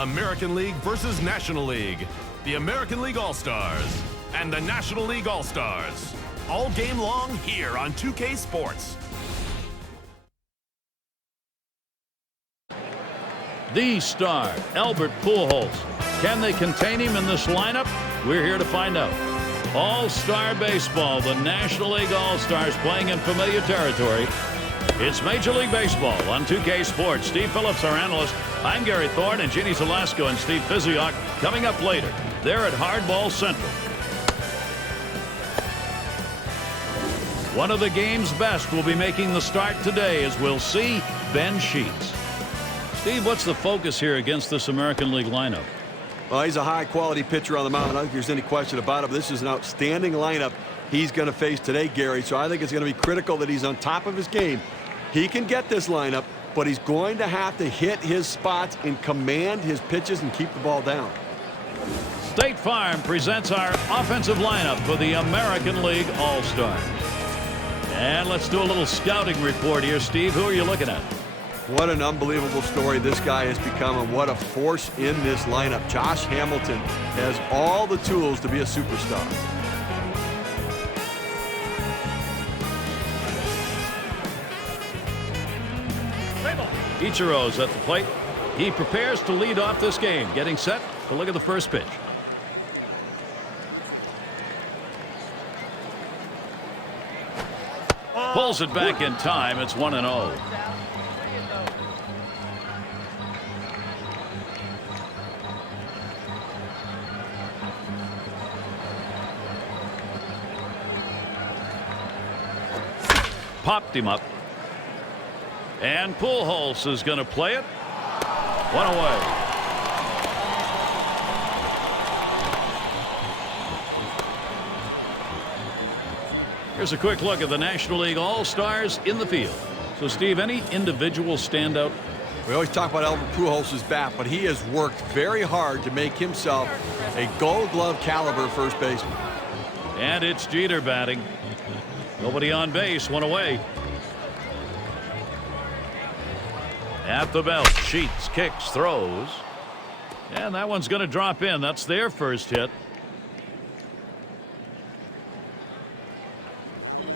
American League versus National League. The American League All-Stars and the National League All-Stars. All game long here on 2K Sports. The star, Albert Pujols. Can they contain him in this lineup? We're here to find out. All-Star Baseball, the National League All-Stars playing in familiar territory. It's Major League Baseball on 2K Sports. Steve Phillips, our analyst. I'm Gary Thorne, and Jeannie Salasco and Steve Physiok coming up later. They're at Hardball Central. One of the game's best will be making the start today, as we'll see Ben Sheets. Steve, what's the focus here against this American League lineup? Well, he's a high-quality pitcher on the mound. I don't think there's any question about it. This is an outstanding lineup he's going to face today, Gary. So I think it's going to be critical that he's on top of his game. He can get this lineup, but he's going to have to hit his spots and command his pitches and keep the ball down. State Farm presents our offensive lineup for the American League All-Stars. And let's do a little scouting report here, Steve. Who are you looking at? What an unbelievable story this guy has become, and what a force in this lineup. Josh Hamilton has all the tools to be a superstar. Ichiro's at the plate. He prepares to lead off this game, getting set to look at the first pitch. Pulls it back in time. It's 1-0. Popped him up. And Pujols is going to play it. One away. Here's a quick look at the National League All-Stars in the field. So, Steve, any individual standout? We always talk about Albert Pujols' bat, but he has worked very hard to make himself a Gold Glove caliber first baseman. And it's Jeter batting. Nobody on base, one away. At the belt, Sheets, kicks, throws. And that one's going to drop in. That's their first hit.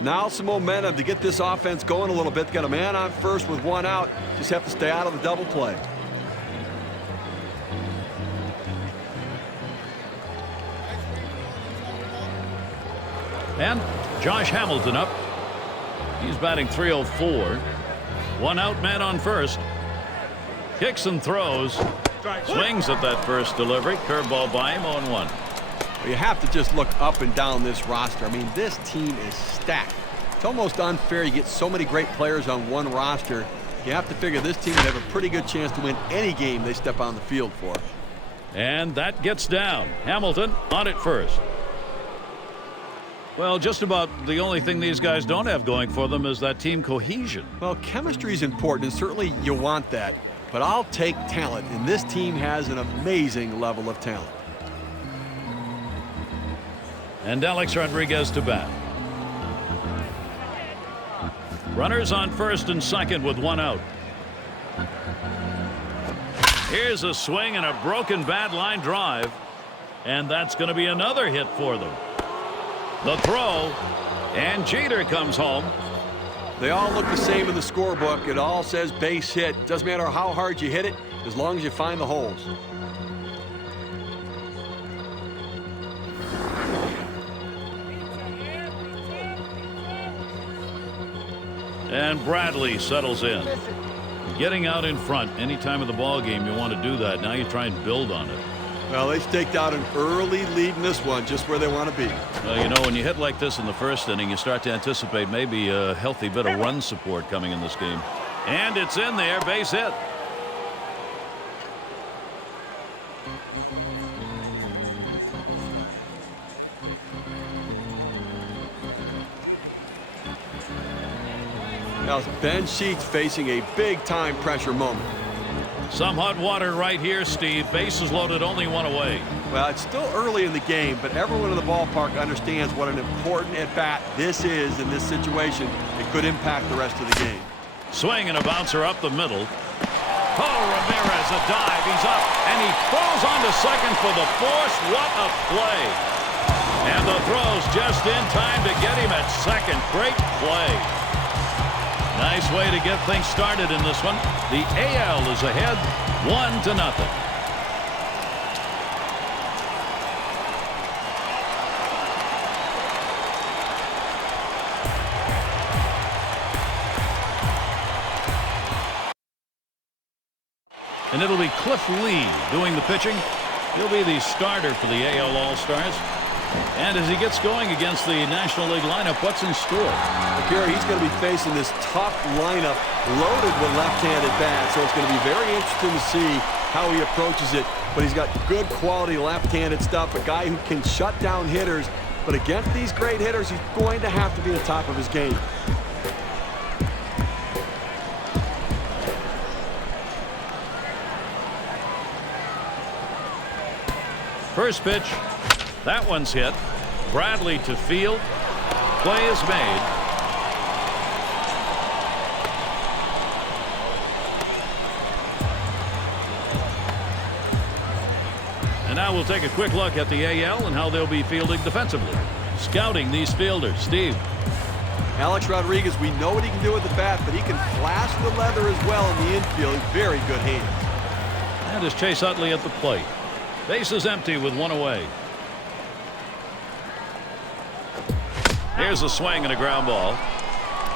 Now some momentum to get this offense going a little bit. Got a man on first with one out. Just have to stay out of the double play. And Josh Hamilton up. He's batting .304. One out, man on first. Kicks and throws. Swings at that first delivery. Curveball by him, 0-1. Well, you have to just look up and down this roster. I mean, this team is stacked. It's almost unfair you get so many great players on one roster. You have to figure this team would have a pretty good chance to win any game they step on the field for. And that gets down. Hamilton on it first. Well, just about the only thing these guys don't have going for them is that team cohesion. Well, chemistry is important, and certainly you want that. But I'll take talent, and this team has an amazing level of talent. And Alex Rodriguez to bat. Runners on first and second with one out. Here's a swing and a broken bat line drive. And that's going to be another hit for them. The throw, and Jeter comes home. They all look the same in the scorebook. It all says base hit. Doesn't matter how hard you hit it, as long as you find the holes. And Bradley settles in. Getting out in front any time of the ball game, you want to do that. Now you try and build on it. Well, they've staked out an early lead in this one, just where they want to be. Well, you know, when you hit like this in the first inning, you start to anticipate maybe a healthy bit of run support coming in this game. And it's in there, base hit. Now it's Ben Sheets facing a big-time pressure moment. Some hot water right here, Steve. Bases loaded, only one away. Well, it's still early in the game, but everyone in the ballpark understands what an important at-bat this is in this situation. It could impact the rest of the game. Swing and a bouncer up the middle. Oh, Ramirez, a dive. He's up, and he throws on to second for the force. What a play. And the throw's just in time to get him at second. Great play. Nice way to get things started in this one. The AL is ahead 1-0. And it'll be Cliff Lee doing the pitching. He'll be the starter for the AL All-Stars. And as he gets going against the National League lineup, what's in store? Well, Gary, he's going to be facing this tough lineup loaded with left-handed bats, so it's going to be very interesting to see how he approaches it. But he's got good quality left-handed stuff, a guy who can shut down hitters. But against these great hitters, he's going to have to be on top of his game. First pitch. That one's hit. Bradley to field. Play is made. And now we'll take a quick look at the AL and how they'll be fielding defensively. Scouting these fielders. Steve. Alex Rodriguez, we know what he can do with the bat, but he can flash the leather as well in the infield. Very good hands. And it's Chase Utley at the plate. Base is empty with one away. Here's a swing and a ground ball.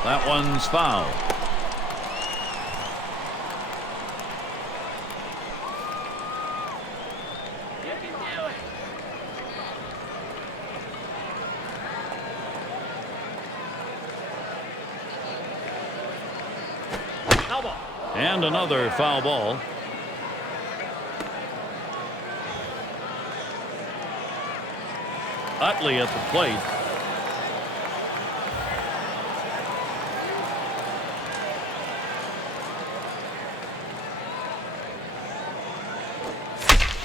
That one's foul. And another foul ball. Utley at the plate.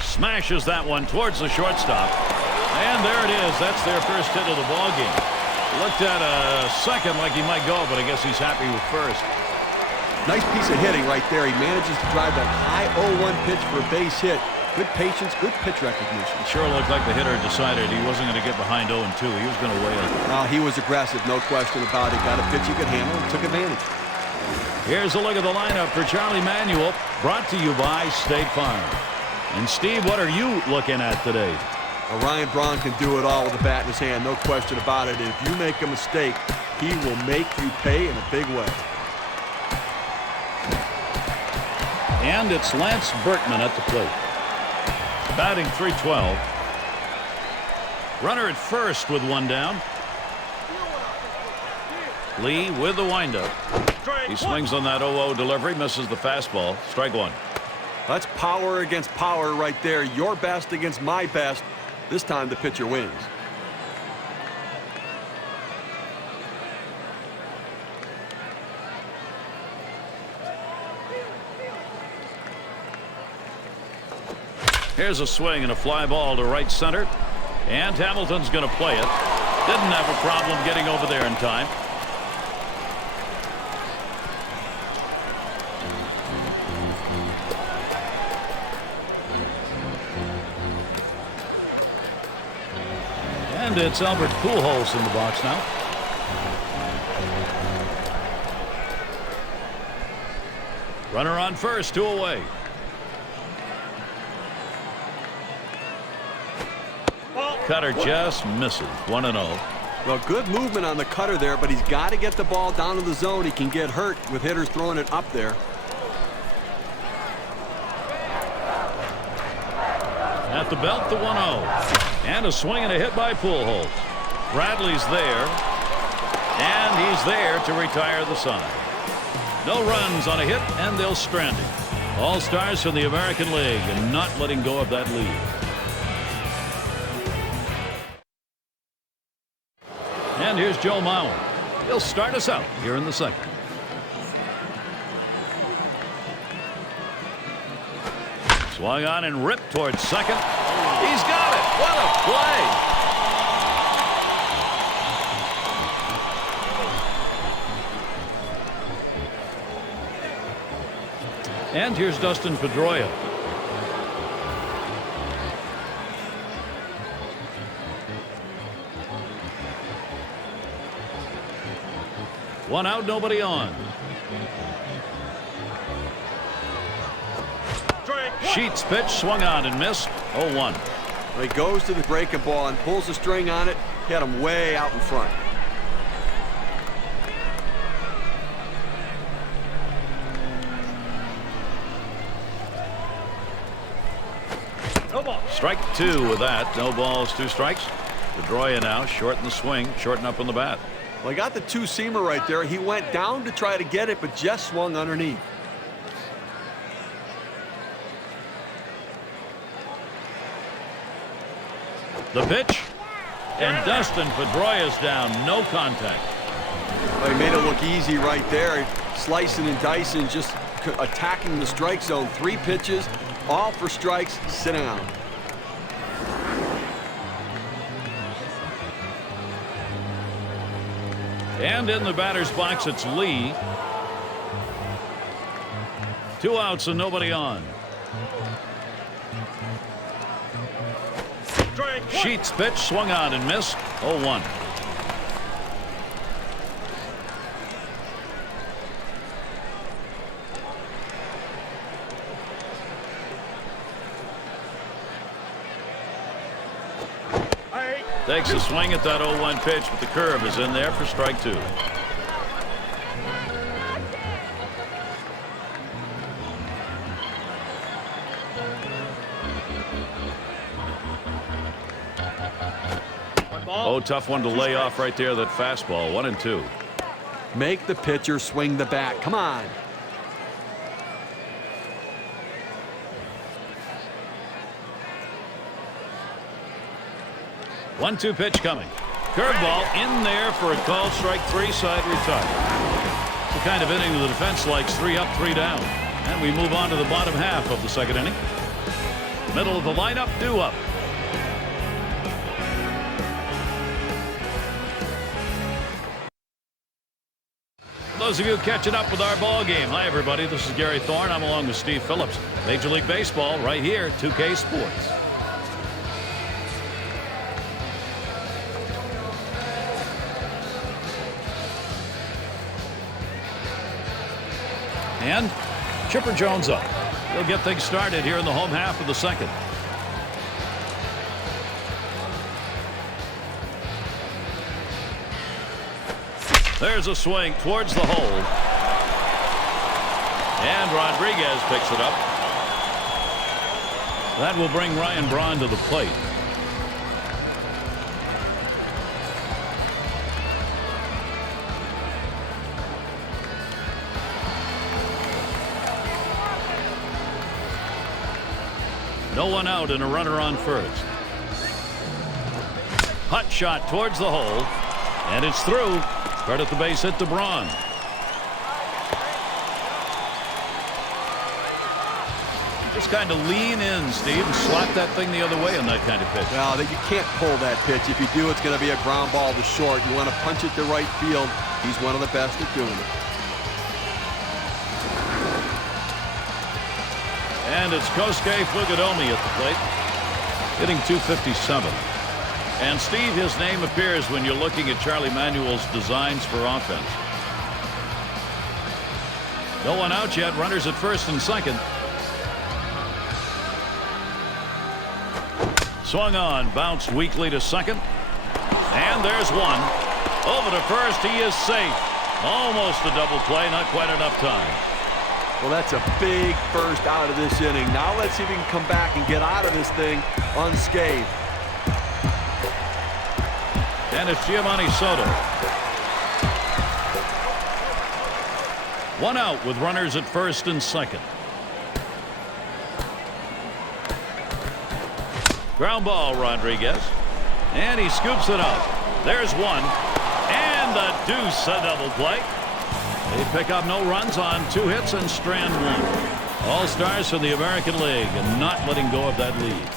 Smashes that one towards the shortstop. And there it is. That's their first hit of the ball game. Looked at a second like he might go, but I guess he's happy with first. Nice piece of hitting right there. He manages to drive that high 0-1 pitch for a base hit. Good patience, good pitch recognition. It sure looked like the hitter decided he wasn't going to get behind 0-2. He was going to wait it. He was aggressive, no question about it. Got a pitch he could handle and took advantage. Here's a look at the lineup for Charlie Manuel, brought to you by State Farm. And Steve, what are you looking at today? Ryan Braun can do it all with a bat in his hand, no question about it. And if you make a mistake, he will make you pay in a big way. And it's Lance Berkman at the plate. Batting .312. Runner at first with one down. Lee with the windup. He swings on that 0-0 delivery, misses the fastball. Strike one. That's power against power right there. Your best against my best. This time the pitcher wins. Here's a swing and a fly ball to right center. And Hamilton's going to play it. Didn't have a problem getting over there in time. And it's Albert Pujols in the box now. Runner on first, 2 away. Cutter just misses. 1-0. Well, good movement on the cutter there, but he's got to get the ball down to the zone. He can get hurt with hitters throwing it up there. At the belt, the 1-0. And a swing and a hit by Pujols. Bradley's there. And he's there to retire the side. No runs on a hit, and they'll strand him. All-Stars from the American League and not letting go of that lead. And here's Joe Mauer. He'll start us out here in the second. Swung on and ripped towards second. He's got it. What a play. And here's Dustin Pedroia. One out, nobody on. Sheets pitch, swung on and missed. 0-1. Well, he goes to the breaking ball and pulls the string on it. Hit him way out in front. Strike two with that. No balls, 2 strikes. Pedroia now shorten the swing, shorten up on the bat. Well, he got the 2-seamer right there. He went down to try to get it, but just swung underneath. The pitch. And Dustin Pedroia's down. No contact. Well, he made it look easy right there. Slicing and dicing, just attacking the strike zone. 3 pitches, all for strikes. Sit down. And in the batter's box, it's Lee. 2 outs and nobody on. Sheets pitch, swung on and missed. 0-1. Takes a swing at that 0-1 pitch, but the curve is in there for strike 2. Oh, tough one to lay off right there, that fastball. 1-2. Make the pitcher swing the bat. Come on. One-two pitch coming. Curveball in there for a called strike 3, side retire. It's the kind of inning the defense likes. 3 up, 3 down. And we move on to the bottom half of the second inning. Middle of the lineup, due up. Those of you catching up with our ball game, hi everybody, this is Gary Thorne. I'm along with Steve Phillips. Major League Baseball right here, 2K Sports. And Chipper Jones up. He'll get things started here in the home half of the second. There's a swing towards the hole. And Rodriguez picks it up. That will bring Ryan Braun to the plate. No one out and a runner on first. Hot shot towards the hole. And it's through. Credit the base hit to Braun. Just kind of lean in, Steve, and slap that thing the other way on that kind of pitch. Well, you can't pull that pitch. If you do, it's going to be a ground ball to short. You want to punch it to right field. He's one of the best at doing it. And it's Kosuke Fukudomi at the plate, hitting .257. And Steve, his name appears when you're looking at Charlie Manuel's designs for offense. No one out yet. Runners at first and second. Swung on, bounced weakly to second. And there's one. Over to first, he is safe. Almost a double play, not quite enough time. Well, that's a big first out of this inning. Now let's see if he can come back and get out of this thing unscathed. And it's Giovanni Soto. One out with runners at first and second. Ground ball, Rodriguez. And he scoops it up. There's one. And a deuce, a double play. They pick up no runs on 2 hits and strand 1. All stars from the American League and not letting go of that lead.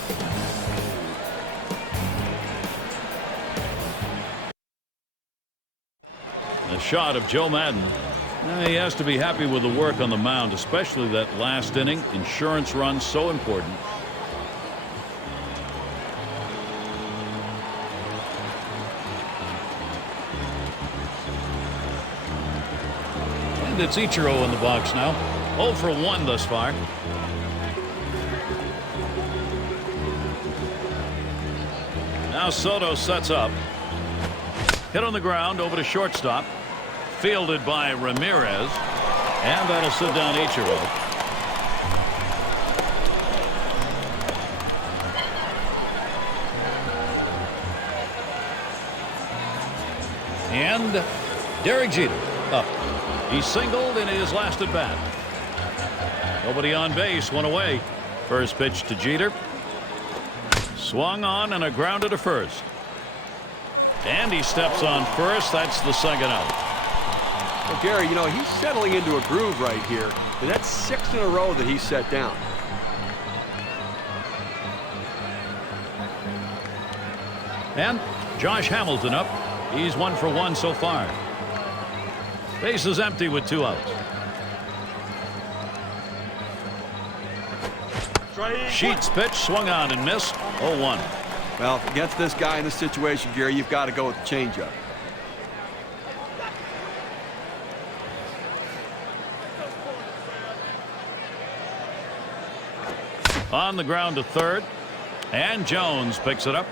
A shot of Joe Madden. He has to be happy with the work on the mound, especially that last inning. Insurance run, so important. And it's Ichiro in the box now. 0 for 1 thus far. Now Soto sets up. Hit on the ground over to shortstop. Fielded by Ramirez. And that'll sit down Ichiro. And Derek Jeter up. He singled in his last at bat. Nobody on base, one away. First pitch to Jeter. Swung on and a grounder to first. And he steps on first. That's the second out. Well, Gary, you know, he's settling into a groove right here. And that's 6 in a row that he's set down. And Josh Hamilton up. He's 1 for 1 so far. Base is empty with 2 outs. Sheets pitch, swung on and missed. 0-1. Well, against this guy in this situation, Gary, you've got to go with the changeup. On the ground to third. And Jones picks it up.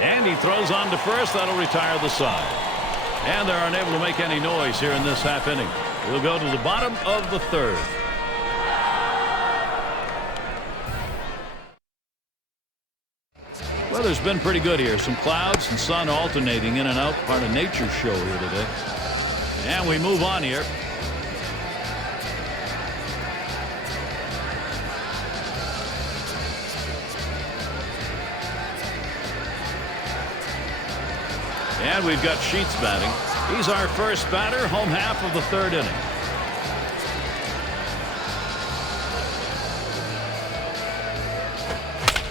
And he throws on to first. That'll retire the side. And they're unable to make any noise here in this half inning. We'll go to the bottom of the third. Weather's been pretty good here. Some clouds and sun alternating in and out. Part of nature's show here today. And we move on here. And we've got Sheets batting. He's our first batter, home half of the third inning.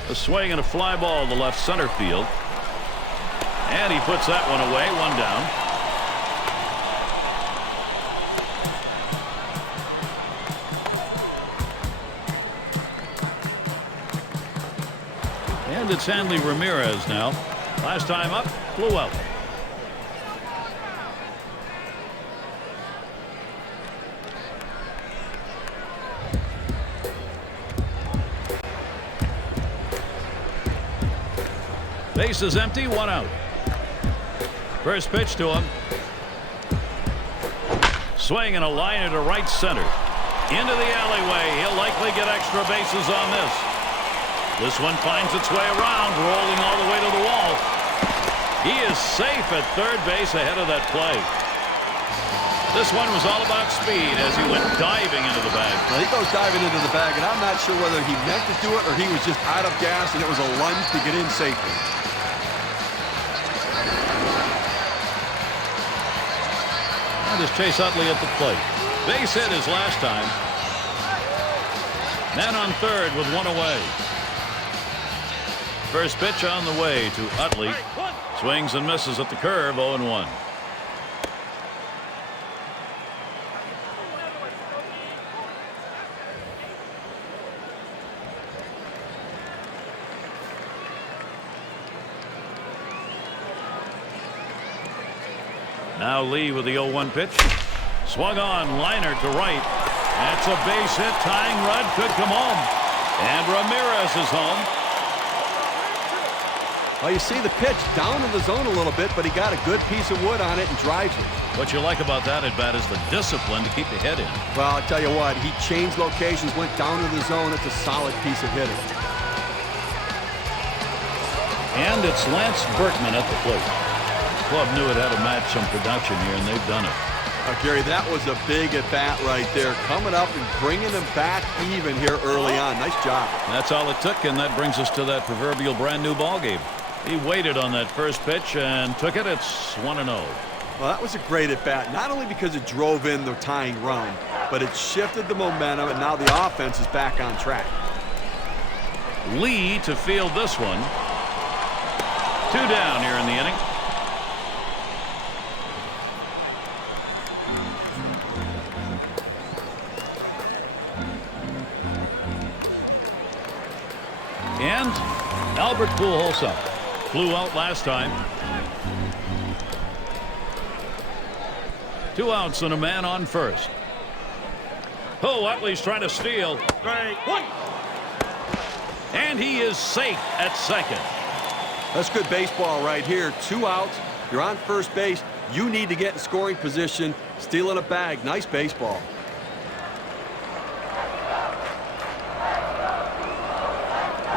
A swing and a fly ball to left center field. And he puts that one away, 1 down. And it's Hanley Ramirez now. Last time up, flew out. Base is empty, 1 out. First pitch to him. Swing and a liner to right center. Into the alleyway. He'll likely get extra bases on this. This one finds its way around, rolling all the way to the wall. He is safe at third base ahead of that play. This one was all about speed as he went diving into the bag. Well, he goes diving into the bag, and I'm not sure whether he meant to do it or he was just out of gas and it was a lunge to get in safely. And it's Chase Utley at the plate. Base hit his last time. Man on third with 1 away. First pitch on the way to Utley. Swings and misses at the curve, 0-1. Now Lee with the 0-1 pitch. Swung on, liner to right. That's a base hit. Tying run could come home. And Ramirez is home. Well, you see the pitch down in the zone a little bit, but he got a good piece of wood on it and drives it. What you like about that at bat is the discipline to keep the head in. Well, I'll tell you what, he changed locations, went down to the zone. It's a solid piece of hitting. And it's Lance Berkman at the plate. The club knew it had to match some production here, and they've done it. Gary, that was a big at-bat right there. Coming up and bringing them back even here early on. Nice job. That's all it took, and that brings us to that proverbial brand-new ball game. He waited on that first pitch and took it. It's 1-0. Well, that was a great at-bat, not only because it drove in the tying run, but it shifted the momentum, and now the offense is back on track. Lee to field this one. 2 down here in the inning. And Albert Pujols up. Flew out last time. 2 outs and a man on first. Oh, Utley's trying to steal. And he is safe at second. That's good baseball right here. 2 outs. You're on first base. You need to get in scoring position. Stealing a bag. Nice baseball.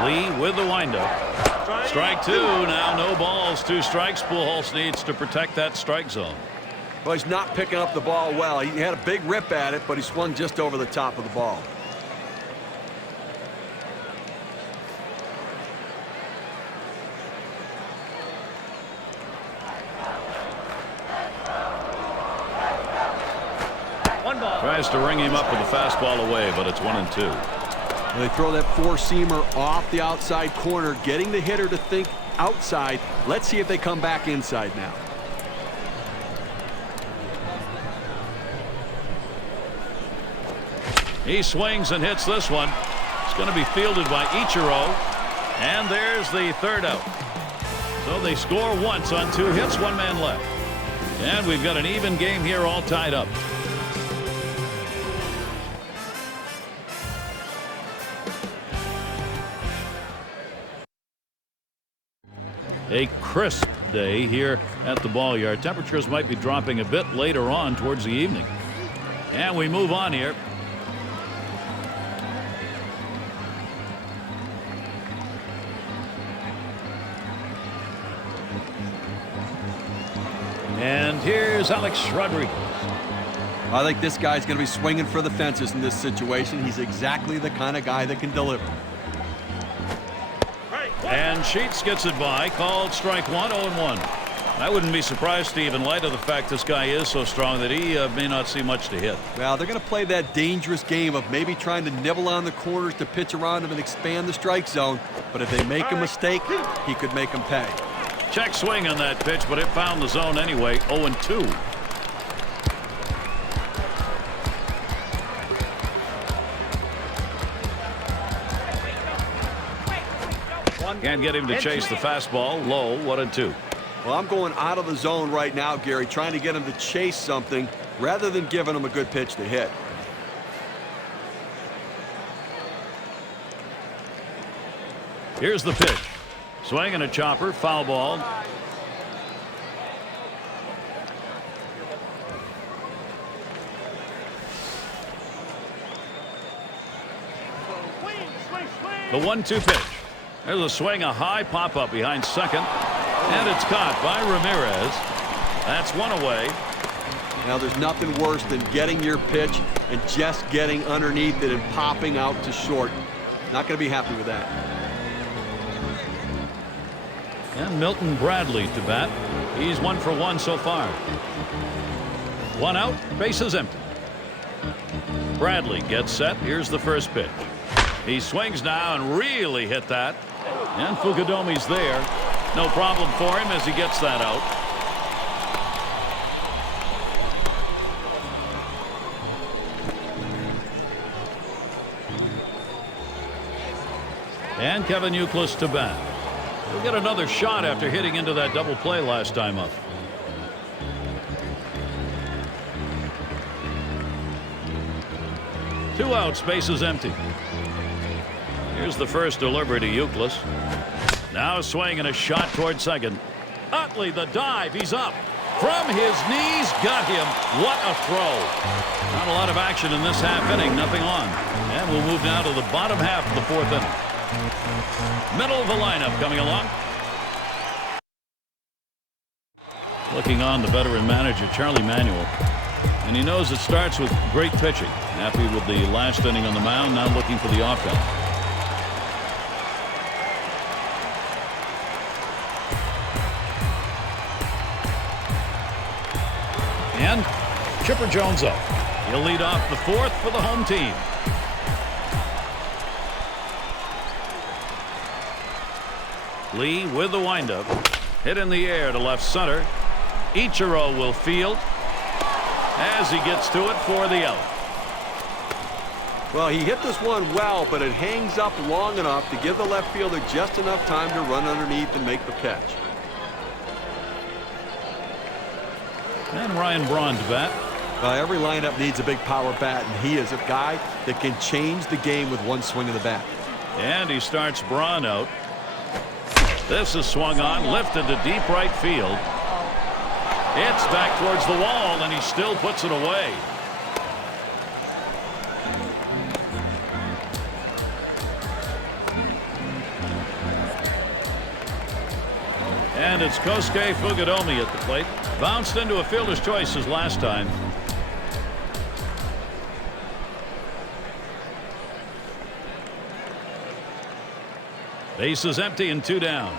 Lee with the windup. Strike 2. Now no balls, 2 strikes. Pujols needs to protect that strike zone. Well, he's not picking up the ball well. He had a big rip at it, but he swung just over the top of the ball. Tries to ring him up with a fastball away, but it's 1-2. They throw that 4-seamer off the outside corner, getting the hitter to think outside. Let's see if they come back inside now. He swings and hits this one. It's going to be fielded by Ichiro. And there's the 3rd out. So they score once on 2 hits, 1 man left. And we've got an even game here, all tied up. A crisp day here at the ball yard. Temperatures might be dropping a bit later on towards the evening. And we move on here. And here's Alex Rodriguez. I think this guy's going to be swinging for the fences in this situation. He's exactly the kind of guy that can deliver. And Sheets gets it by. Called strike 1, 0-1. I wouldn't be surprised, Steve, in light of the fact this guy is so strong that he may not see much to hit. Well, they're going to play that dangerous game of maybe trying to nibble on the corners to pitch around him and expand the strike zone. But if they make a mistake, he could make them pay. Check swing on that pitch, but it found the zone anyway. 0-2. Can't get him to chase the fastball. Low, 1-2. Well, I'm going out of the zone right now, Gary, trying to get him to chase something rather than giving him a good pitch to hit. Here's the pitch. Swing and a chopper. Foul ball. The 1-2 pitch. There's a swing, a high pop-up behind second. And it's caught by Ramirez. That's 1 away. Now, there's nothing worse than getting your pitch and just getting underneath it and popping out to short. Not going to be happy with that. And Milton Bradley to bat. He's 1 for 1 so far. 1 out, bases empty. Bradley gets set. Here's the first pitch. He swings now and really hit that. And Fukudomi's there. No problem for him as he gets that out. And Kevin Youkilis to bat. He'll get another shot after hitting into that double play last time up. Two outs, bases empty. Here's the first delivery to Youkilis. Now a swing and a shot toward second. Utley, the dive, he's up. From his knees, got him. What a throw. Not a lot of action in this half inning, nothing on. And we'll move now to the bottom half of the 4th inning. Middle of the lineup coming along. Looking on the veteran manager, Charlie Manuel. And he knows it starts with great pitching. Happy with the last inning on the mound, now looking for the offense. And Chipper Jones up. He'll lead off the 4th for the home team. Lee with the windup. Hit in the air to left center. Ichiro will field as he gets to it for the out. Well, he hit this one well, but it hangs up long enough to give the left fielder just enough time to run underneath and make the catch. And Ryan Braun to bat. Every lineup needs a big power bat, and he is a guy that can change the game with one swing of the bat. And he starts Braun out. This is swung on, lifted to deep right field. It's back towards the wall, and he still puts it away. And it's Kosuke Fukudome at the plate. Bounced into a fielder's choice as last time. Base is empty and 2 down.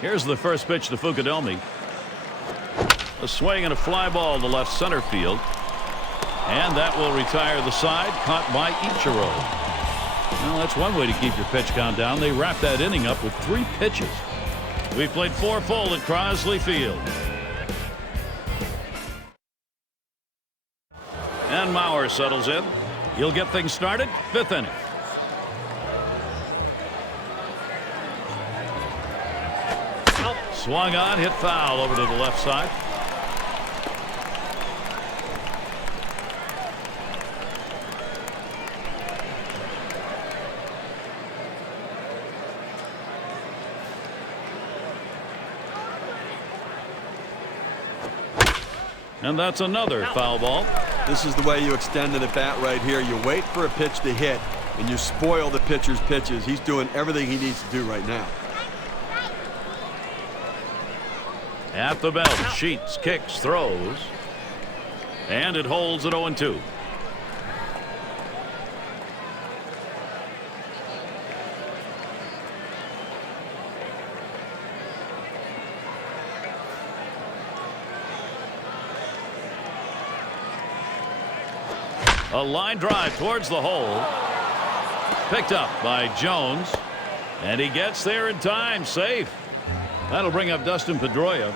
Here's the first pitch to Fukudome. A swing and a fly ball to left center field. And that will retire the side, caught by Ichiro. Well, that's one way to keep your pitch count down. They wrap that inning up with 3 pitches. We played 4 full at Crosley Field. And Mauer settles in. He'll get things started. 5th inning. Swung on, hit foul over to the left side. And that's another foul ball. This is the way you extend an at-bat right here. You wait for a pitch to hit, and you spoil the pitcher's pitches. He's doing everything he needs to do right now. At the belt, Sheets kicks, throws, and it holds at 0-2. A line drive towards the hole. Picked up by Jones, and he gets there in time, safe. That'll bring up Dustin Pedroia.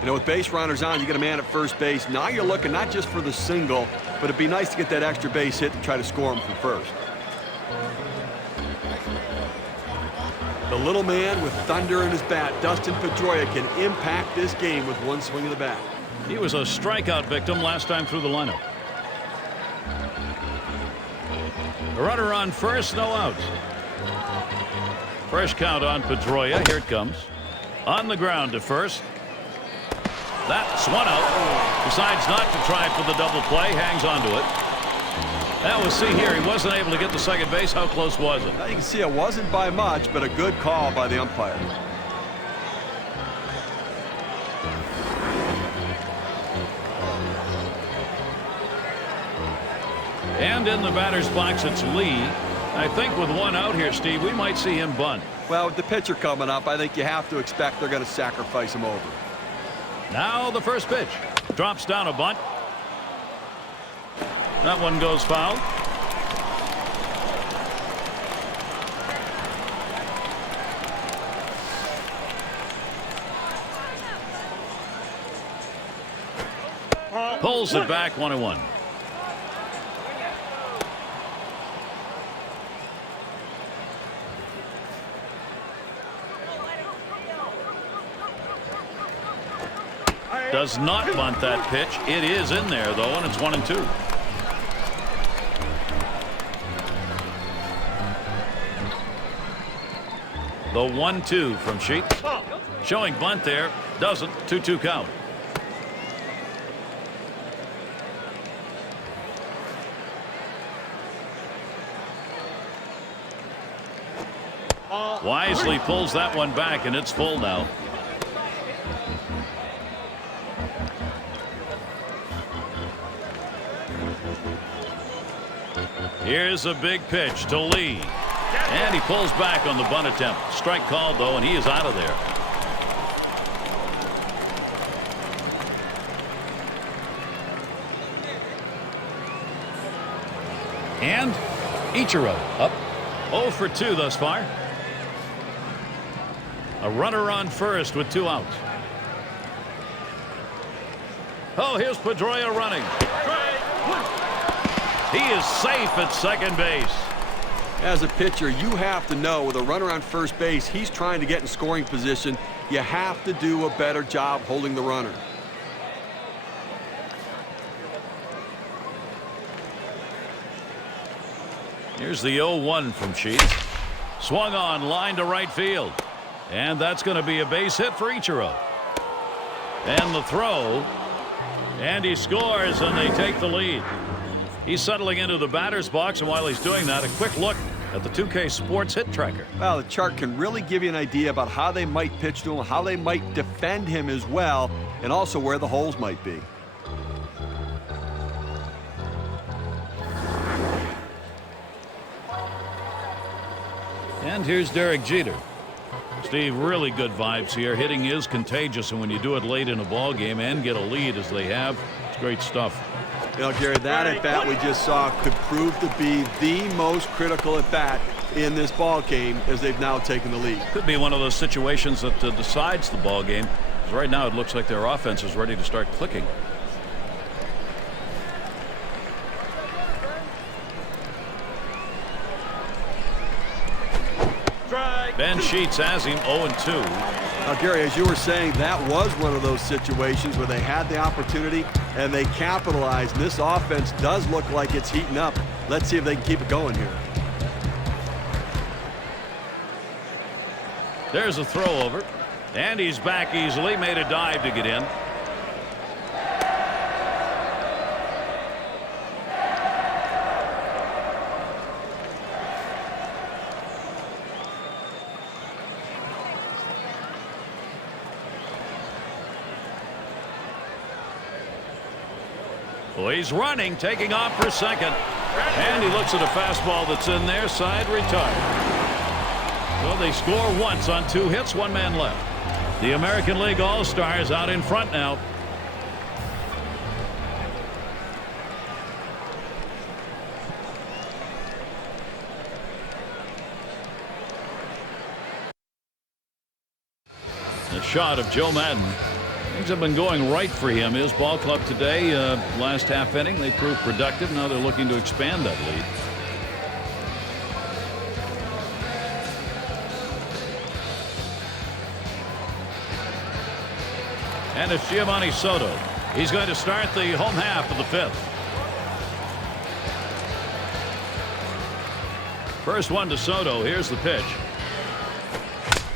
You know, with base runners on, you get a man at first base. Now you're looking not just for the single, but it'd be nice to get that extra base hit to try to score him from first. The little man with thunder in his bat, Dustin Pedroia, can impact this game with one swing of the bat. He was a strikeout victim last time through the lineup. The runner on first, no outs. First count on Pedroia. Here it comes. On the ground to first. That's one out. Decides not to try for the double play. Hangs on to it. Now we'll see here. He wasn't able to get to second base. How close was it? Now you can see it wasn't by much, but a good call by the umpire. And in the batter's box, it's Lee. I think with one out here, Steve, we might see him bunt. Well, with the pitcher coming up, I think you have to expect they're going to sacrifice him over. Now the first pitch. Drops down a bunt. That one goes foul. Pulls it back 1-1. Does not bunt that pitch. It is in there, though, and it's 1-2. The 1-2 from Sheets. Showing bunt there. Doesn't. 2-2 count. Wisely pulls that one back, and it's full now. Here's a big pitch to Lee. And he pulls back on the bunt attempt. Strike called, though, and he is out of there. And Ichiro up. 0 for 2 thus far. A runner on first with 2 outs. Oh, here's Pedroia running. He is safe at second base. As a pitcher, you have to know with a runner on first base, he's trying to get in scoring position. You have to do a better job holding the runner. Here's the 0-1 from Sheets. Swung on, line to right field. And that's going to be a base hit for Ichiro. And the throw. And he scores, and they take the lead. He's settling into the batter's box, and while he's doing that, a quick look at the 2K Sports hit tracker. Well, the chart can really give you an idea about how they might pitch to him, how they might defend him as well, and also where the holes might be. And here's Derek Jeter. Steve, really good vibes here. Hitting is contagious, and when you do it late in a ball game and get a lead as they have, it's great stuff. You know, Gary, that at-bat we just saw could prove to be the most critical at-bat in this ball game as they've now taken the lead. Could be one of those situations that decides the ball game. Because right now it looks like their offense is ready to start clicking. Ben Sheets has him 0-2. Now, Gary, as you were saying, that was one of those situations where they had the opportunity and they capitalized. And this offense does look like it's heating up. Let's see if they can keep it going here. There's a throw over. And he's back easily. Made a dive to get in. Well, he's running, taking off for second. And he looks at a fastball that's in there, side retired. Well, they score once on 2 hits, 1 man left. The American League All-Stars out in front now. A shot of Joe Madden. Things have been going right for him. His ball club today, last half inning, they proved productive. Now they're looking to expand that lead. And it's Giovanni Soto. He's going to start the home half of the 5th. First one to Soto. Here's the pitch.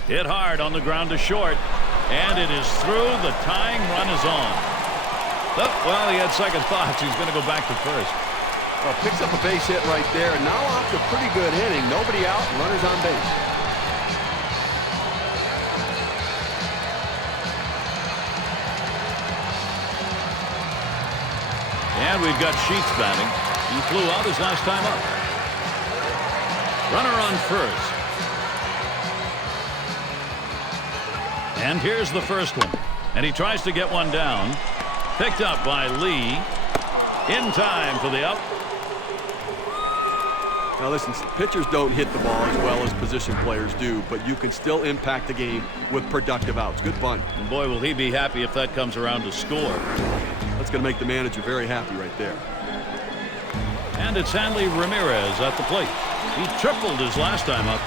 Hit hard on the ground to short. And it is through. The tying run is on. Oh, well, he had second thoughts. He's going to go back to first. Well, picks up a base hit right there. Now off to a pretty good inning. Nobody out, runners on base. And we've got Sheets batting. He flew out his last time up. Runner on first. And here's the first one. And he tries to get one down. Picked up by Lee. In time for the out. Now listen, pitchers don't hit the ball as well as position players do, but you can still impact the game with productive outs. Good bunt. And boy, will he be happy if that comes around to score. That's going to make the manager very happy right there. And it's Hanley Ramirez at the plate. He tripled his last time up.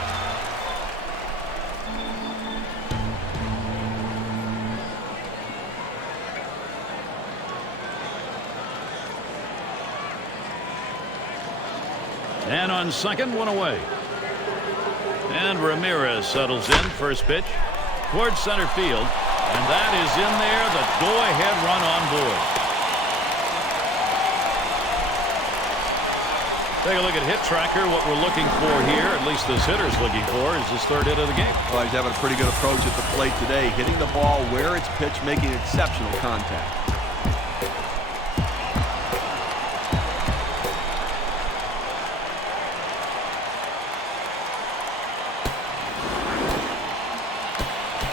And on second, one away. And Ramirez settles in. First pitch towards center field. And that is in there. The go-ahead run on board. Take a look at hit tracker. What we're looking for here, at least this hitter's looking for, is his 3rd hit of the game. Well, he's having a pretty good approach at the plate today. Hitting the ball where it's pitched, making exceptional contact.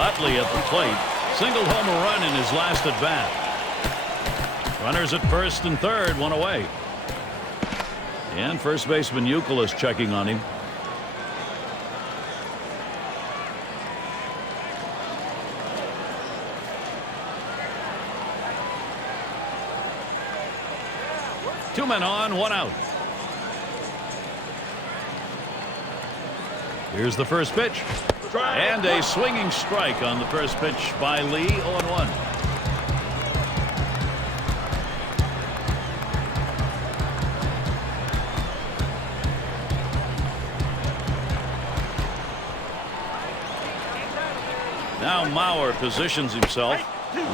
Utley at the plate. Single home run in his last at bat. Runners at first and third, one away. And first baseman Youkilis checking on him. Two men on, one out. Here's the first pitch. And a swinging strike on the first pitch by Lee. 0-1. Now Mauer positions himself.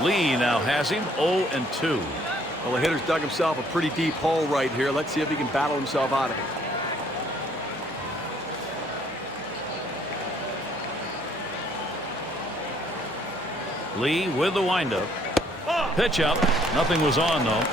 Lee now has him 0-2. Well, the hitter's dug himself a pretty deep hole right here. Let's see if he can battle himself out of it. Lee with the windup. Pitch up. Nothing was on, though.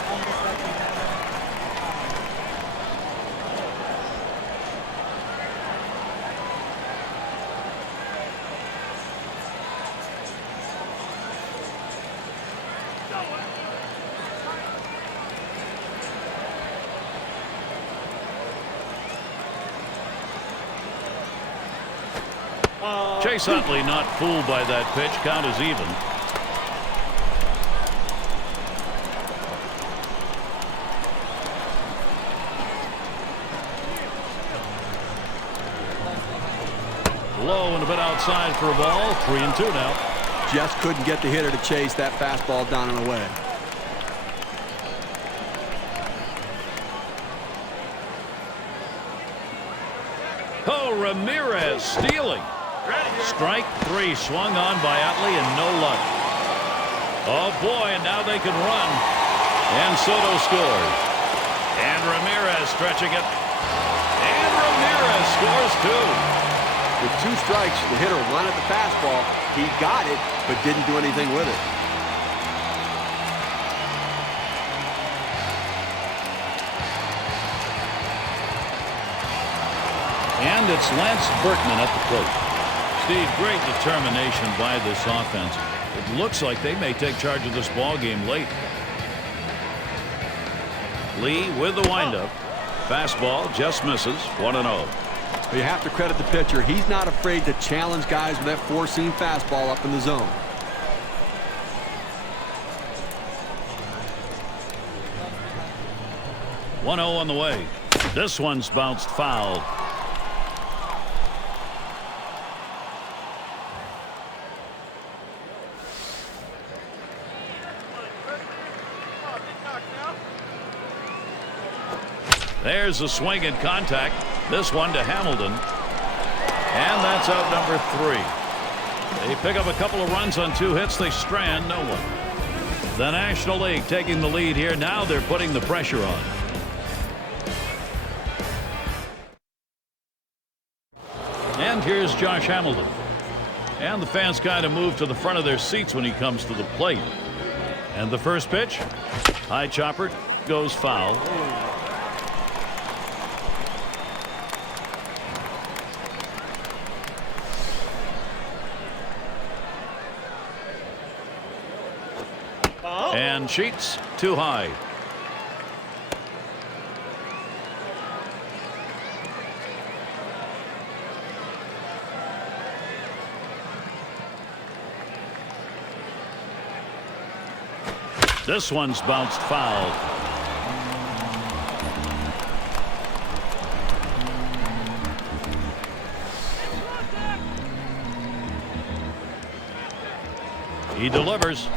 Chase Utley not fooled by that pitch. Count is even. Low and a bit outside for a ball. 3-2 now. Just couldn't get the hitter to chase that fastball down and away. Oh, Ramirez stealing. Strike 3 swung on by Utley and no luck. Oh boy, and now they can run. And Soto scores. And Ramirez stretching it. And Ramirez scores 2. With 2 strikes, the hitter wanted the fastball. He got it, but didn't do anything with it. And it's Lance Berkman at the plate. Steve, great determination by this offense. It looks like they may take charge of this ball game late. Lee with the windup. Fastball just misses. 1-0. But you have to credit the pitcher. He's not afraid to challenge guys with that 4-seam fastball up in the zone. On the way. This one's bounced foul. There's a swing and contact. This one to Hamilton. And that's out number 3. They pick up a couple of runs on 2 hits. They strand no one. The National League taking the lead here. Now they're putting the pressure on. And here's Josh Hamilton. And the fans kind of move to the front of their seats when he comes to the plate. And the first pitch. High chopper goes foul. And Sheets too high. This one's bounced foul. He delivers.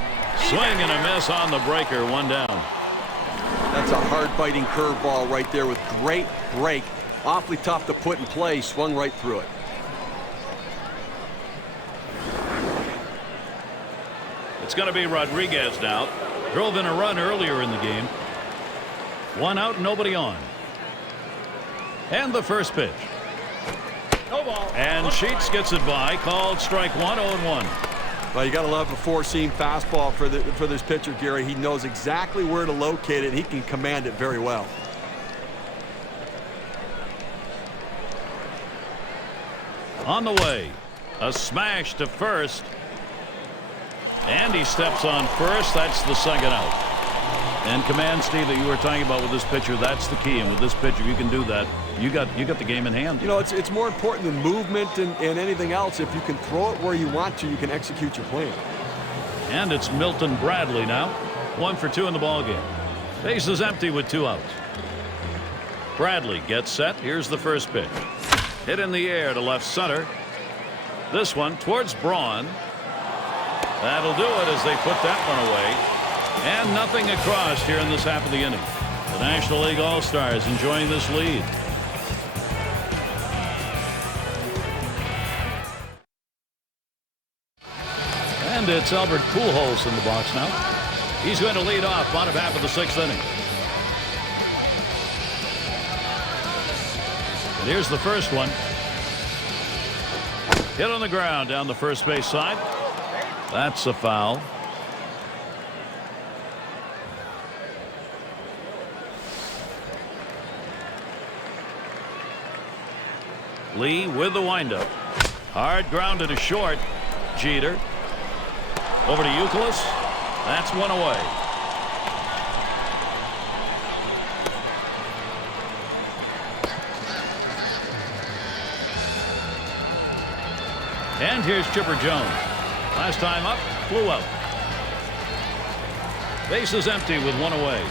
Swing and a miss on the breaker. 1 down. That's a hard-biting curveball right there with great break. Awfully tough to put in play. Swung right through it. It's going to be Rodriguez now. Drove in a run earlier in the game. 1 out, nobody on. And the first pitch. No ball. And Sheets gets it by. Called strike 1. 0-1. Well, you got to love a 4-seam fastball for this pitcher, Gary. He knows exactly where to locate it. He can command it very well. On the way. A smash to first. And he steps on first. That's the second out. And command, Steve, that you were talking about with this pitcher, that's the key. And with this pitcher, you can do that. You got the game in hand. You know, it's more important than movement and anything else. If you can throw it where you want to, you can execute your plan. And it's Milton Bradley now. 1 for 2 in the ball game. Base is empty with 2 outs. Bradley gets set. Here's the first pitch. Hit in the air to left center. This one towards Braun. That'll do it as they put that one away. And nothing across here in this half of the inning. The National League All-Stars enjoying this lead. And it's Albert Pujols in the box now. He's going to lead off bottom half of the 6th inning. And here's the first one. Hit on the ground down the first base side. That's a foul. Lee with the windup. Hard grounded to short. Jeter. Over to Youkilis. That's one away. And here's Chipper Jones. Last time up, flew out. Base is empty with one away.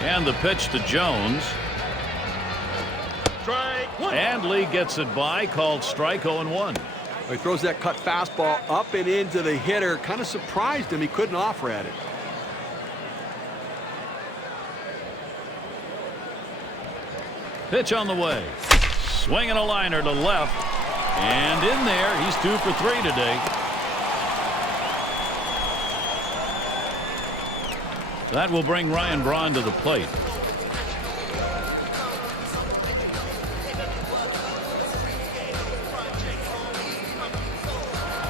And the pitch to Jones. Strike one. And Lee gets it by, called strike 0-1. He throws that cut fastball up and into the hitter. Kind of surprised him. He couldn't offer at it. Pitch on the way. Swinging a liner to left. And in there, he's 2 for 3 today. That will bring Ryan Braun to the plate.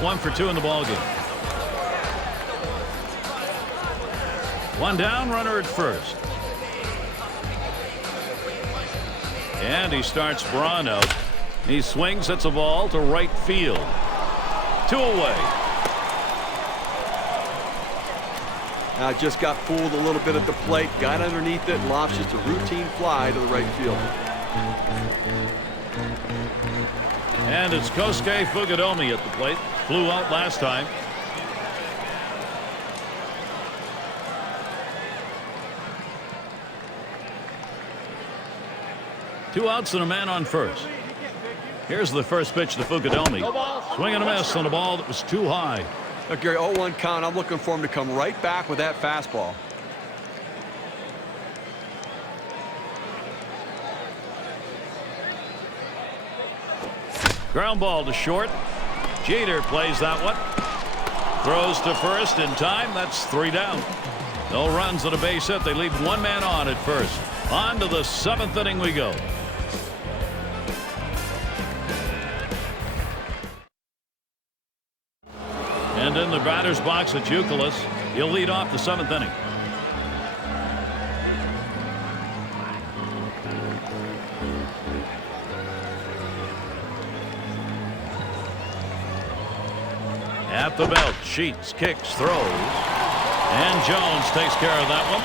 One for 2 in the ballgame. One down, runner at first. And he starts Braun out. He swings, hits a ball to right field. 2 away. Just got fooled a little bit at the plate. Got underneath it. Lofts just a routine fly to the right field. And it's Kosuke Fukudome at the plate. Flew out last time. Two outs and a man on first. Here's the first pitch to Fukudome. Swing and a miss on a ball that was too high. Now, Gary, 0-1 count. I'm looking for him to come right back with that fastball. Ground ball to short. Jeter plays that one. Throws to first in time. That's 3 down. No runs at a base hit. They leave one man on at first. On to the 7th inning we go. And in the batter's box at Youkilis, he'll lead off the 7th inning. At the belt, Sheets, kicks, throws. And Jones takes care of that one.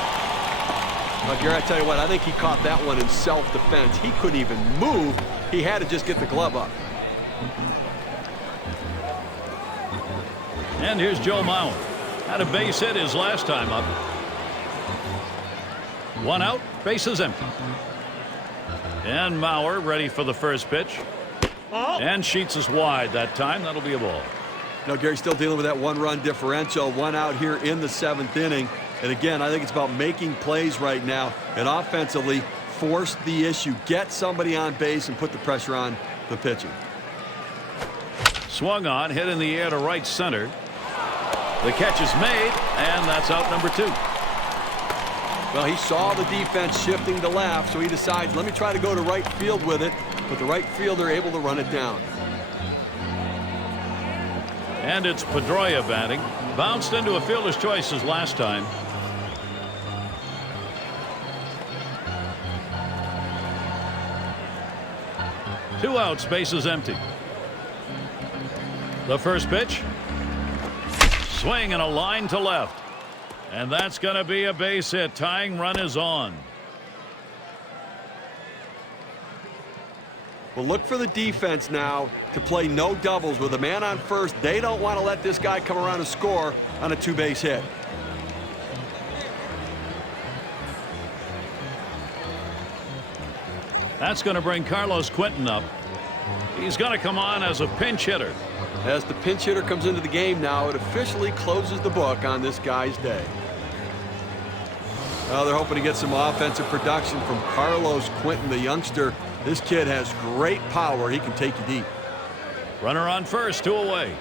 Now, Gary, I tell you what, I think he caught that one in self-defense. He couldn't even move. He had to just get the glove up. And here's Joe Mauer. Had a base hit his last time up. One out, base is empty. And Mauer ready for the first pitch. And Sheets is wide that time. That'll be a ball. Now, Gary, still dealing with that 1-run differential. One out here in the 7th inning. And again, I think it's about making plays right now and offensively force the issue. Get somebody on base and put the pressure on the pitching. Swung on, hit in the air to right center. The catch is made, and that's out number 2. Well, he saw the defense shifting to left, so he decides, let me try to go to right field with it. But the right fielder able to run it down. And it's Pedroia batting. Bounced into a fielder's choice as last time. Two outs, bases empty. The first pitch. Swing and a line to left. And that's going to be a base hit. Tying run is on. Well, look for the defense now to play no doubles with a man on first. They don't want to let this guy come around and score on a 2-base hit. That's going to bring Carlos Quentin up. He's going to come on as a pinch hitter. As the pinch hitter comes into the game now, it officially closes the book on this guy's day. Well, they're hoping to get some offensive production from Carlos Quentin, the youngster. This kid has great power. He can take you deep. Runner on first, 2 away.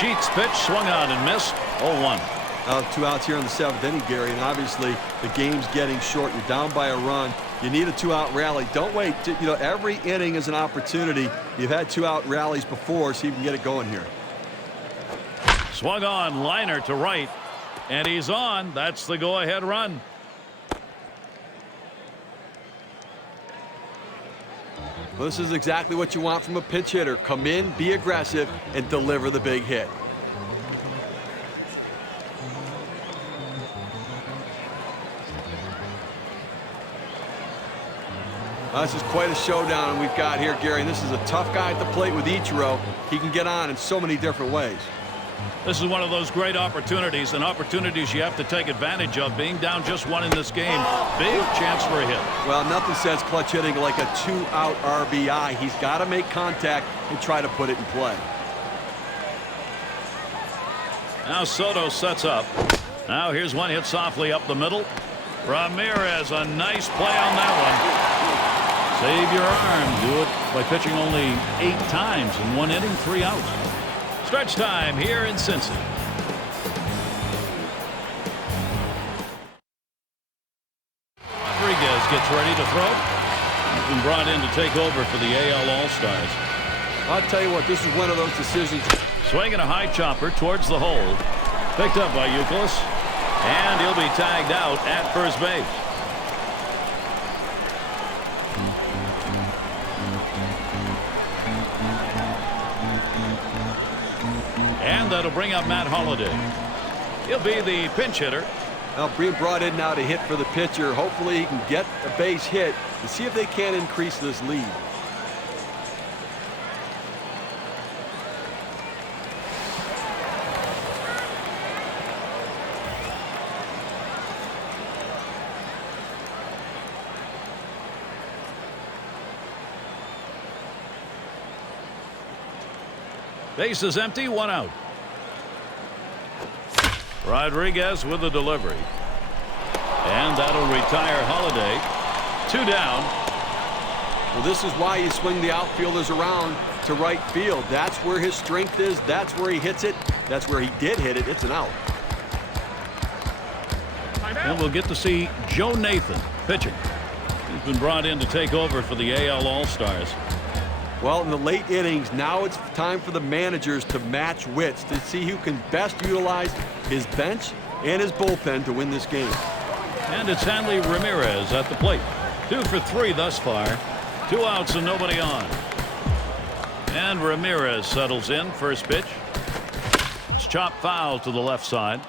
Sheets pitch, swung out and missed. 0-1. 2 outs here in the 7th inning, Gary, and obviously the game's getting short. You're down by a run. You need a 2-out rally. Don't wait. You know, every inning is an opportunity. You've had 2-out rallies before, so you can get it going here. Swung on, liner to right, and he's on. That's the go-ahead run. Well, this is exactly what you want from a pinch hitter. Come in, be aggressive, and deliver the big hit. This is quite a showdown we've got here, Gary. And this is a tough guy at the plate with Ichiro. He can get on in so many different ways. This is one of those great opportunities, and opportunities you have to take advantage of. Being down just 1 in this game, big chance for a hit. Well, nothing says clutch hitting like a 2-out RBI. He's got to make contact and try to put it in play. Now Soto sets up. Now here's one hit softly up the middle. Ramirez, a nice play on that one. Save your arm. Do it by pitching only 8 times in 1 inning, 3 outs. Stretch time here in Cincy. Rodriguez gets ready to throw. He's been brought in to take over for the AL All-Stars. I'll tell you what, this is one of those decisions. Swinging a high chopper towards the hole. Picked up by Youkilis. And he'll be tagged out at first base. And that'll bring up Matt Holliday. He'll be the pinch hitter. Now being brought in now to hit for the pitcher. Hopefully he can get a base hit to see if they can increase this lead. Base is empty, 1 out. Rodriguez with the delivery. And that'll retire Holliday. 2 down. Well, this is why you swing the outfielders around to right field. That's where his strength is. That's where he hits it. That's where he did hit it. It's an out. And we'll get to see Joe Nathan pitching. He's been brought in to take over for the AL All-Stars. Well, in the late innings, now it's time for the managers to match wits to see who can best utilize his bench and his bullpen to win this game. And it's Hanley Ramirez at the plate. 2 for 3 thus far. 2 outs and nobody on. And Ramirez settles in. First pitch. It's chopped foul to the left side.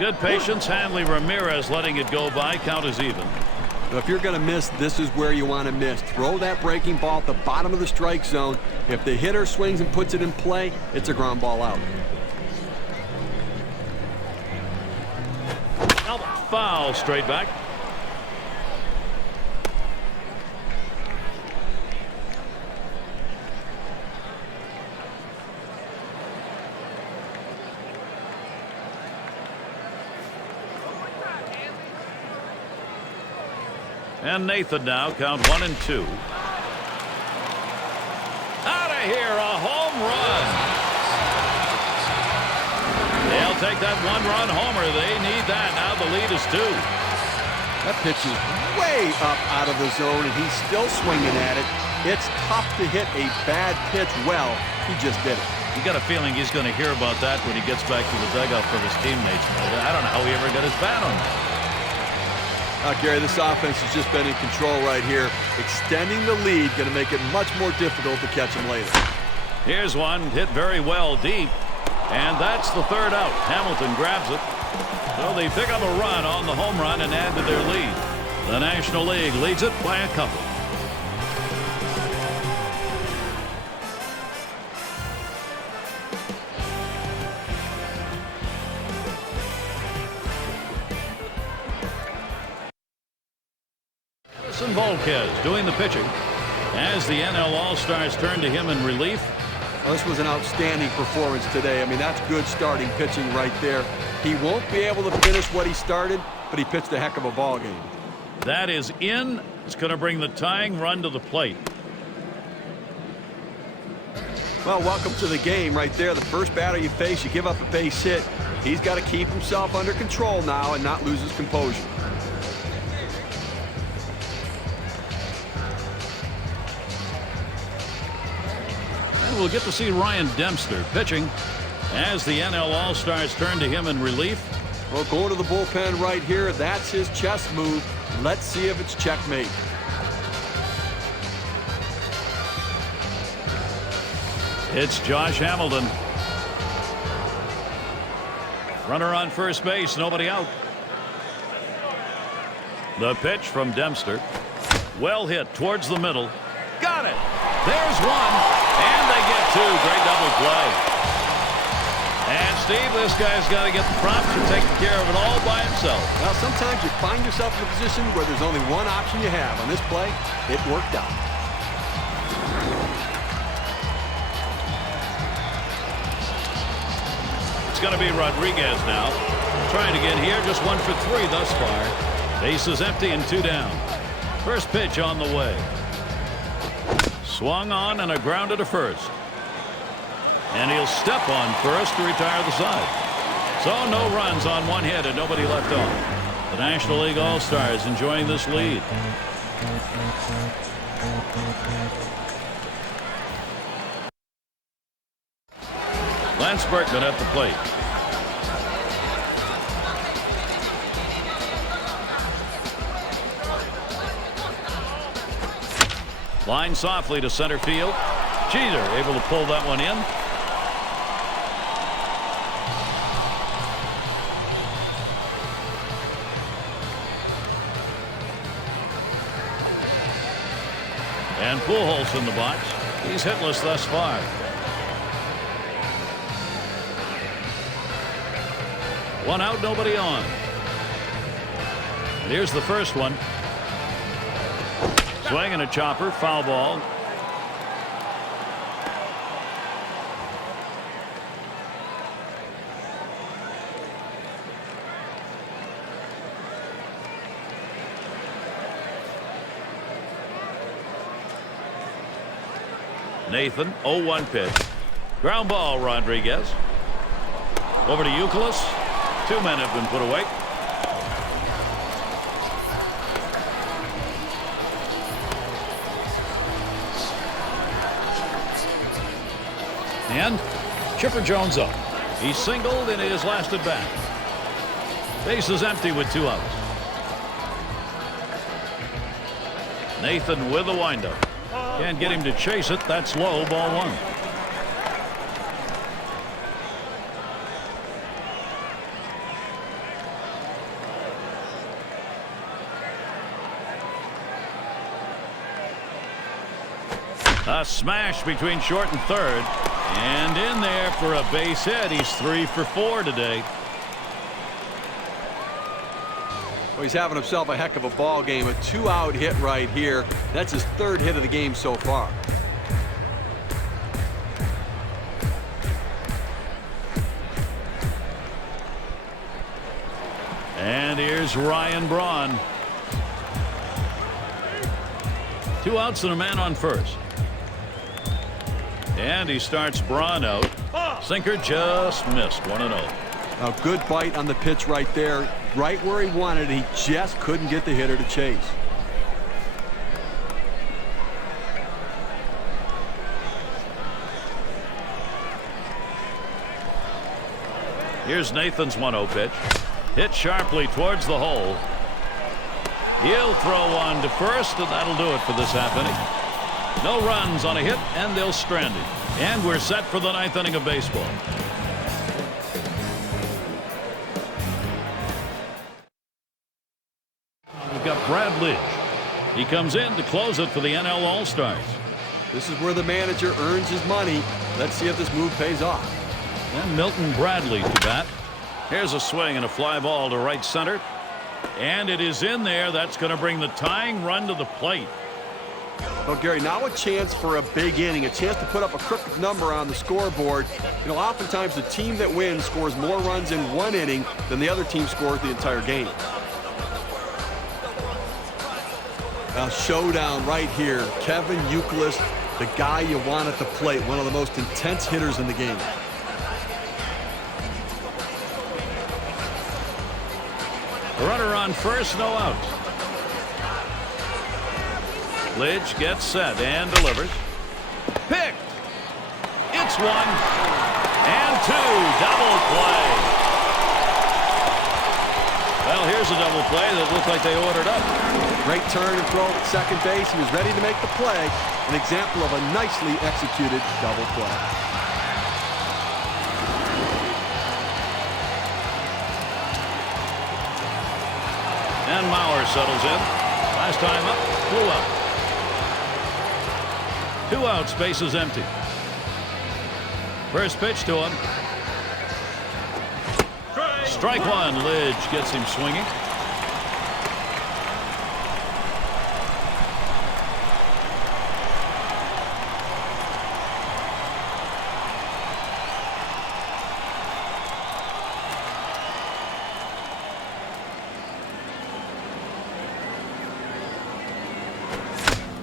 Good patience. Hanley Ramirez letting it go by. Count is even. Now, if you're going to miss, this is where you want to miss. Throw that breaking ball at the bottom of the strike zone. If the hitter swings and puts it in play, it's a ground ball out. Foul straight back. And Nathan now, count 1 and 2. Out of here, a home run. They'll take that 1-run homer. They need that. Now the lead is 2. That pitch is way up out of the zone, and he's still swinging at it. It's tough to hit a bad pitch well. He just did it. You got a feeling he's going to hear about that when he gets back to the dugout from his teammates. I don't know how he ever got his bat on that. Gary, this offense has just been in control right here. Extending the lead going to make it much more difficult to catch him later. Here's one hit very well deep. And that's the 3rd out. Hamilton grabs it. So they pick up a run on the home run and add to their lead. The National League leads it by a couple. And Volquez doing the pitching as the NL All-Stars turn to him in relief. Well, this was an outstanding performance today. I mean, that's good starting pitching right there. He won't be able to finish what he started, but he pitched a heck of a ball game. That is in. It's going to bring the tying run to the plate. Well, welcome to the game right there. The first batter you face, you give up a base hit. He's got to keep himself under control now and not lose his composure. And we'll get to see Ryan Dempster pitching as the NL All-Stars turn to him in relief. Well, going to the bullpen right here, that's his chess move. Let's see if it's checkmate. It's Josh Hamilton. Runner on first base, nobody out. The pitch from Dempster. Well hit towards the middle. Got it. There's one. And they get two. Great double play. And Steve, this guy's got to get the props and take care of it all by himself. Well, sometimes you find yourself in a position where there's only one option you have. On this play, it worked out. It's going to be Rodriguez now. Trying to get here. Just 1 for 3 thus far. Base is empty and 2 down. First pitch on the way. Swung on and a grounder to first. And he'll step on first to retire the side. So no runs on 1 hit and nobody left on. The National League All-Stars enjoying this lead. Lance Berkman at the plate. Line softly to center field. Jeter able to pull that one in. And Pujols in the box. He's hitless thus far. One out, nobody on. And here's the first one. Swing and a chopper, foul ball. Nathan, 0-1 pitch. Ground ball, Rodriguez. Over to Youkilis. 2 men have been put away. And Chipper Jones up. He singled in his last at bat. Base is empty with 2 outs. Nathan with a windup. Can't get him to chase it. That's low. Ball 1. A smash between short and third. And in there for a base hit. He's 3 for 4 today. Well, he's having himself a heck of a ball game. A 2-out hit right here. That's his 3rd hit of the game so far. And here's Ryan Braun. 2 outs and a man on first. And he starts Braun out. Sinker just missed. 1-0. A good bite on the pitch right there. Right where he wanted it. He just couldn't get the hitter to chase. Here's Nathan's 1-0 pitch. Hit sharply towards the hole. He'll throw one to first, and that'll do it for this half inning. No runs on a hit, and they'll strand him. And we're set for the 9th inning of baseball. We've got Brad Lidge. He comes in to close it for the NL All-Stars. This is where the manager earns his money. Let's see if this move pays off. And Milton Bradley to bat. Here's a swing and a fly ball to right center. And it is in there. That's going to bring the tying run to the plate. Well, Gary, now a chance for a big inning, a chance to put up a crooked number on the scoreboard. You know, oftentimes the team that wins scores more runs in one inning than the other team scores the entire game. A showdown right here. Kevin Youkilis, the guy you want at the plate, one of the most intense hitters in the game. Runner on first, no outs. Lidge gets set and delivers. Picked. It's 1 and 2. Double play. Well, here's a double play that looked like they ordered up. Great turn and throw at second base. He was ready to make the play. An example of a nicely executed double play. And Mauer settles in. Last time up, 2 out. 2 outs, base is empty. First pitch to him. Strike 1. Lidge gets him swinging.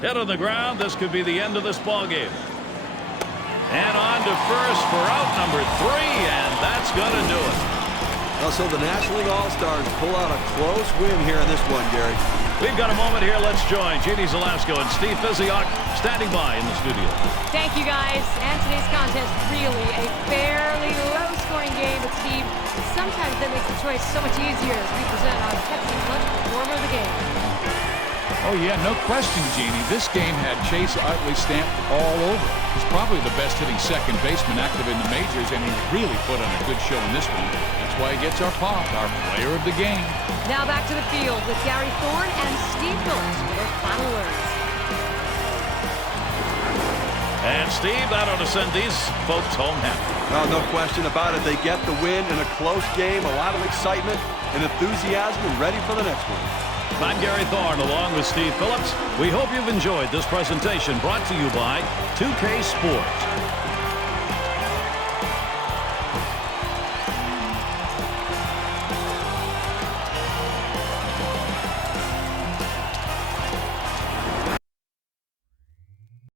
Hit on the ground. This could be the end of this ball game. And on to first for out number 3, and that's going to do it. Also, the National League All-Stars pull out a close win here in this one, Gary. We've got a moment here. Let's join Jeannie Zalasko and Steve Physiok standing by in the studio. Thank you, guys. And today's contest, really a fairly low-scoring game. But, Steve, sometimes that makes the choice so much easier as we present our Pepsi Clutch performer of the game. Oh, yeah, no question, Jeannie. This game had Chase Utley stamped all over. He's probably the best hitting second baseman active in the majors, and he really put on a good show in this one. That's why he gets our pop, our player of the game. Now back to the field with Gary Thorne and Steve Phillips for their final words. And, Steve, that ought to send these folks home happy. Well, no question about it. They get the win in a close game, a lot of excitement and enthusiasm, and ready for the next one. I'm Gary Thorne along with Steve Phillips. We hope you've enjoyed this presentation brought to you by 2K Sports.